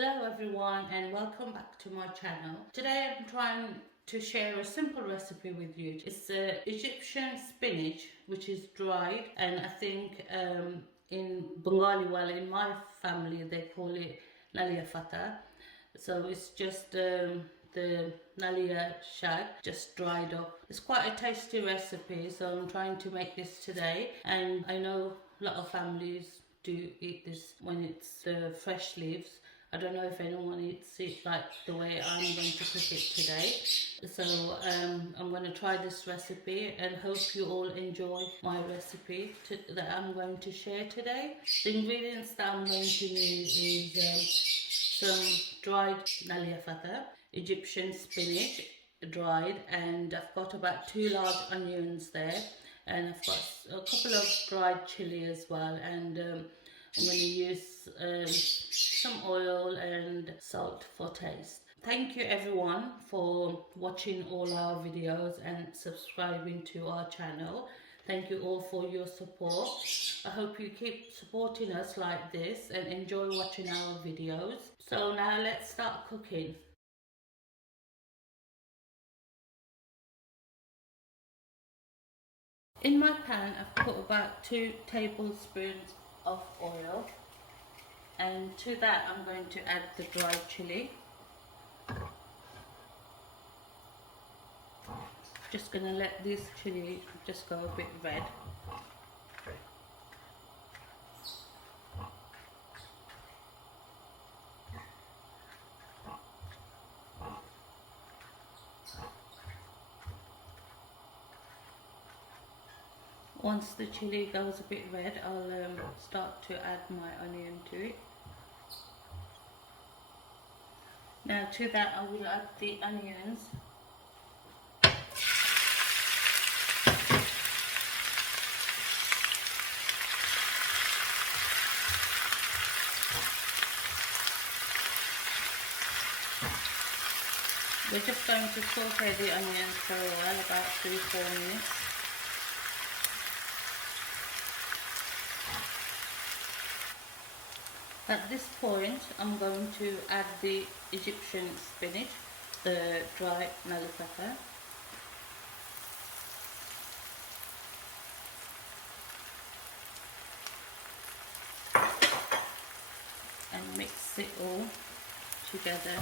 Hello everyone and welcome back to my channel. Today I'm trying to share a simple recipe with you. It's Egyptian spinach which is dried, and I think in Bengali, well, in my family they call it Nali Patha. So it's just the Nalia shag just dried up. It's quite a tasty recipe, so I'm trying to make this today, and I know a lot of families do eat this when it's the fresh leaves. I don't know if anyone eats it like the way I'm going to cook it today. So I'm going to try this recipe and hope you all enjoy my recipe that I'm going to share today. The ingredients that I'm going to need is some dried nalia fatha, Egyptian spinach dried, and I've got about 2 large onions there, and I've got a couple of dried chili as well, and I'm going to use some oil and salt for taste. Thank you everyone for watching all our videos and subscribing to our channel. Thank you all for your support. I hope you keep supporting us like this and enjoy watching our videos. So now let's start cooking. In my pan I've put about 2 tablespoons of oil, and to that I'm going to add the dried chili. Just going to let this chili just go a bit red. Once the chili goes a bit red, I'll start to add my onion to it. Now to that I will add the onions. We're just going to saute the onions for a while, about 3-4 minutes. At this point, I'm going to add the Egyptian spinach, the dry nali fatha. And mix it all together.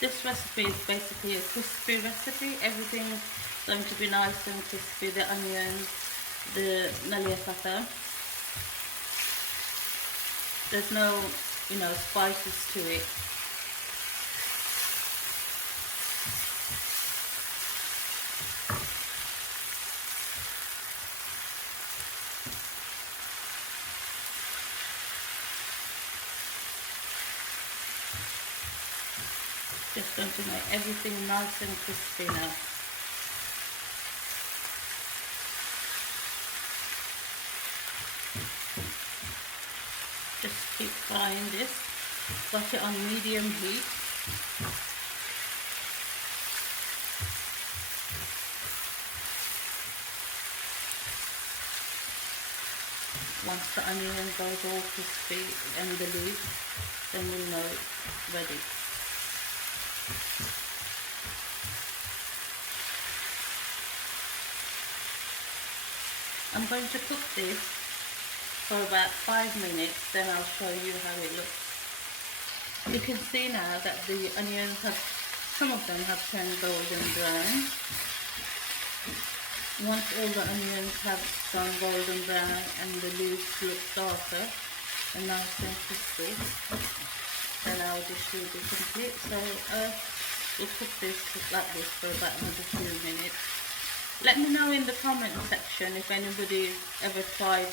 This recipe is basically a crispy recipe. Everything's going to be nice and crispy. The onions, the nalia fatha. There's no, spices to it. Just going to make everything nice and crispy now. Just keep frying this. Got it on medium heat. Once the onion goes all crispy and the leaves, then we'll know it's ready. I'm going to cook this for about 5 minutes, then I'll show you how it looks. You can see now that the onions some of them have turned golden brown. Once all the onions have gone golden brown and the leaves look darker and nice and crispy, then our dish will be complete. So we'll cook this like this for about another 2 minutes. Let me know in the comment section if anybody ever tried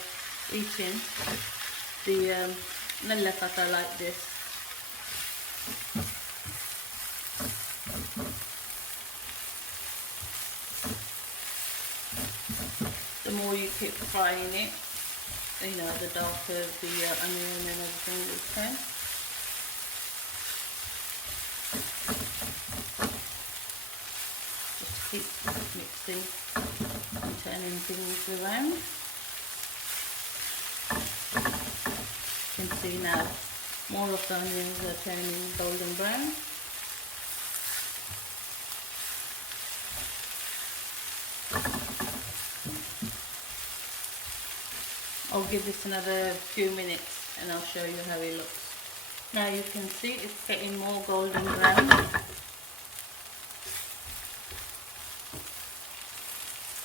eating the nalia fatha like this. The more you keep frying it, the darker the onion and everything will turn. Just keep mixing and turning things around. You can see now more of the onions are turning golden brown. I'll give this another few minutes and I'll show you how it looks. Now you can see it's getting more golden brown.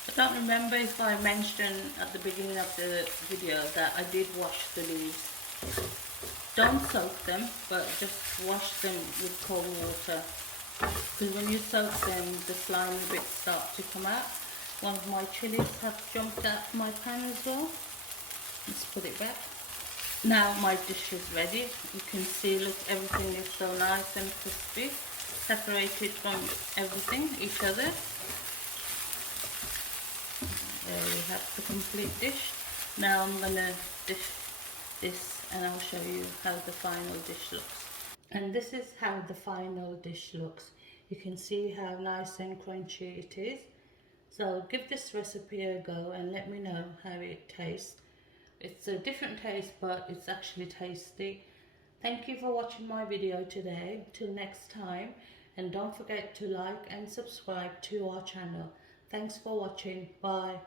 I don't remember if I mentioned at the beginning of the video that I did wash the leaves. Don't soak them, but just wash them with cold water. Because when you soak them, the slimy bits start to come out. One of my chilies have jumped out of my pan as well. Let's put it back. Now my dish is ready. You can see, look, everything is so nice and crispy, separated from everything, each other. There we have the complete dish. Now I'm gonna dish this and I'll show you how the final dish looks. And this is how the final dish looks. You can see how nice and crunchy it is. So give this recipe a go and let me know how it tastes. It's a different taste, but it's actually tasty. Thank you for watching my video today. Till next time, and don't forget to like and subscribe to our channel. Thanks for watching. Bye.